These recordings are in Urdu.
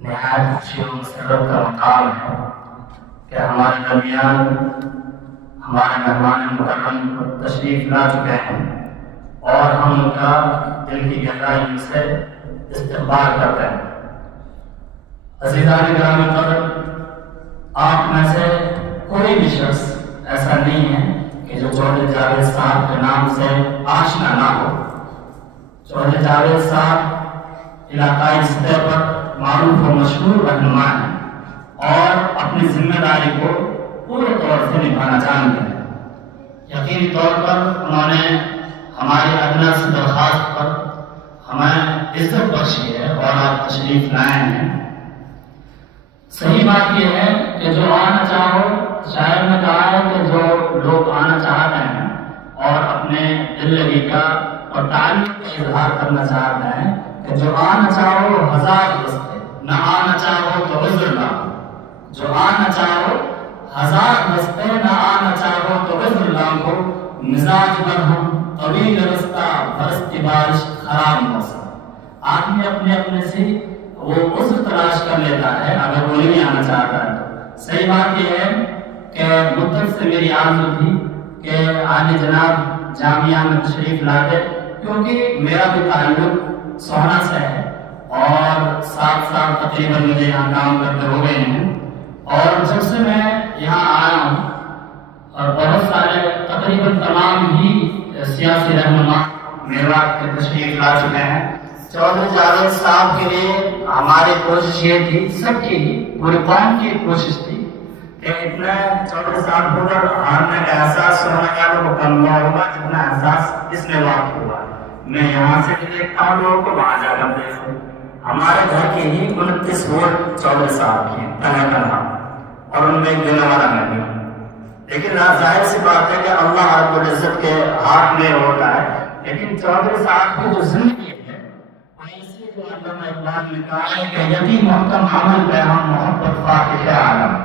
نہایت خوشی و مسرت کا مقام ہے کہ ہمارے درمیان ہمارے مہمان مکرم تشریف لا چکے ہیں اور ہم ان کا دل کی گہرائی سے استقبال کرتے ہیں۔ عزیزان گرامی قدر، آپ میں سے کوئی بھی شخص ایسا نہیں ہے کہ جو چودھری جاوید صاحب کے نام سے آشنا نہ ہو۔ چودھری جاوید صاحب علاقائی سطح پر معروف و مشہور رہنما ہیں اور اپنی ذمہ داری کو پورے طور سے نبھانا جانتے ہیں۔ یقینی طور پر انہوں نے ہماری ادنا سی درخواست پر ہمیں عزت بخشی ہے اور آپ تشریف لائے ہیں۔ صحیح بات یہ ہے کہ جو آنا چاہو، شاعر نے کہا ہے کہ جو لوگ آنا چاہتے ہیں اور اپنے دل لگی کا اور تعلق کا اظہار کرنا چاہتے ہیں کہ جو آنا چاہو 1000 رستے، نہ آنا چاہو تو عذر نہ ہو۔ جو آنا چاہو 1000 رستے، نہ آنا چاہو تو عذر نہ ہو۔ مزاج مرہم طویل رستہ، برستی بارش خراب موسم۔ آدمی اپنے اپنے سے وہ عذر تلاش کر لیتا ہے اگر وہ نہیں آنا چاہتا ہے تو۔ صحیح بات یہ ہے کہ مدت سے میری آرزو تھی کہ عالی جناب جامعہ میں تشریف لاتے، کیونکہ میرا بھی تعلق سوہنا سے ہے اور 7 سال تقریباً مجھے یہاں کام کرتے ہو گئے ہیں، اور جب سے میں یہاں آیا ہوں اور بہت سارے تقریباً تمام ہی سیاسی رہنما میوات کے تشریف لا چکے ہیں۔ چودھری جاوید صاحب کے لیے ہماری کوشش یہ تھی، سب کی پوری قوم کی کوشش تھی کہ اتنا چودھری صاحب کو ہارنے کا احساس ہونا چاہتا وہ کم نہ ہوگا جتنا احساس اس نے وقت ہوا۔ میں یہاں سے بھی دیکھتا ہوں لوگوں کو، وہاں جا کر دیکھوں، ہمارے گھر کے ہی 29 ووٹ چودھری صاحب کی تنہا اور ان میں ایک دینے والا میں بھی ہوں۔ لیکن ظاہر سی بات ہے کہ اللہ رب العزت کے ہاتھ میں ہوتا ہے، لیکن چودھری صاحب کی جو زندگی ہے جو علامہ اقبال نے کہا ہے کہ یقین محکم عمل پہ ہم محبت فاتح عالم،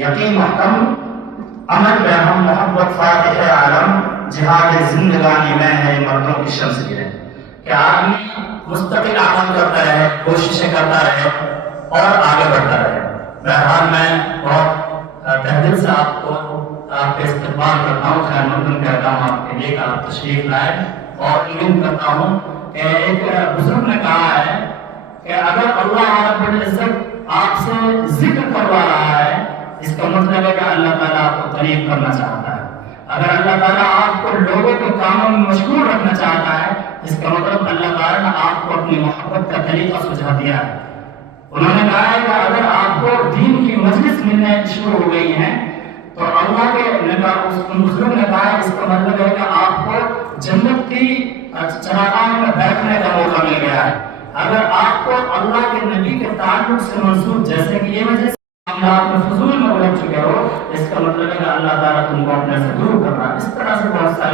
یقین محکم عمل پہ ہم محبت فاتح عالم، جہاد زندگانی میں ہے مردوں کی شمس گرے، کہ آدمی مستقل عمل کرتا رہے، کوششیں کرتا رہے اور آگے بڑھتا رہے۔ بہرحال میں بہت تہ دل سے آپ کو آپ کے استقبال کرتا ہوں، خیر مقدم کہتا ہوں آپ کے لیے کہ آپ تشریف لائے، اور امید کرتا ہوں کہ ایک بزرگ نے کہا ہے کہ اگر اللہ رب العزت آپ سے ذکر کروا رہا ہے اس کا مطلب ہے کہ اللہ تعالیٰ آپ کو قریب کرنا چاہتا ہے۔ اگر اللہ تعالیٰ آپ کو لوگوں کے کاموں میں مشغول رکھنا چاہتا ہے اس کا مطلب اللہ تعالیٰ نے آپ کو اپنی محبت کا طریقہ سجھا دیا ہے۔ انہوں نے کہا ہے کہ اگر آپ کو دین کی مجلس ملنے شروع ہو گئی ہیں تو اللہ کے بزرگ نے کہا ہے اس کا مطلب ہے کہ آپ کو جنت کی چراغاہ میں بیٹھنے کا موقع مل گیا ہے۔ اگر آپ کو اللہ کے نبی کے تعلق سے منسوب جیسے کہ یہ وجہ سے معاملات میں فضول میں الجھ چکے ہو، اس کا مطلب ہے کہ اللہ تعالیٰ تم کو اپنے سے دور کر رہا ہے۔ اس طرح سے بہت ساری